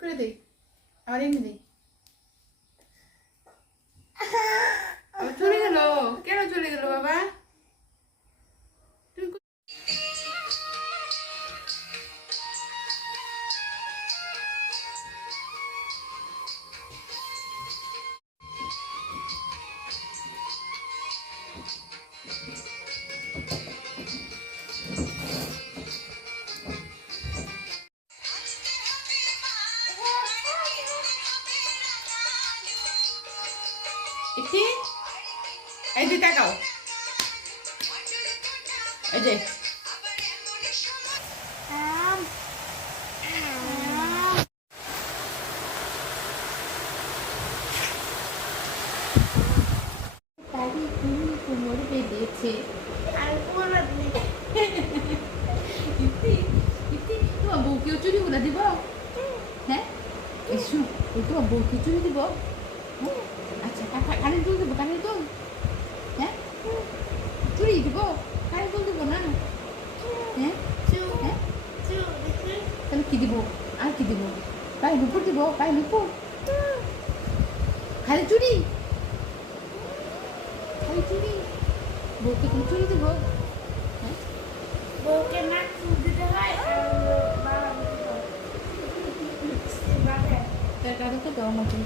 করে দে আবার এমনি দে চলে গেল কেন চলে গেল বাবা একটি এই যে তাকাও এই যে তারি কোমর বেঁধেছে আর কোমর ইতি ইতি তোমার বউকেও চুরি করে দিব হ্যাঁ এসো তোমার বউকে চুরি দিব আচ্ছা কানের দুল দেবো কানের দুল হ্যাঁ চুরি দিব কানের দুল দেবো না হ্যাঁ হ্যাঁ তাহলে কি দিব আর কি দিব পায়ে নুপুর দিব পায়ে নুপুর খালি চুরি খালি চুরি বউকে তুমি চুরি দিব হ্যাঁ বউকে না চুল দিতে হয় তার কারণে তো দেওয়া মতো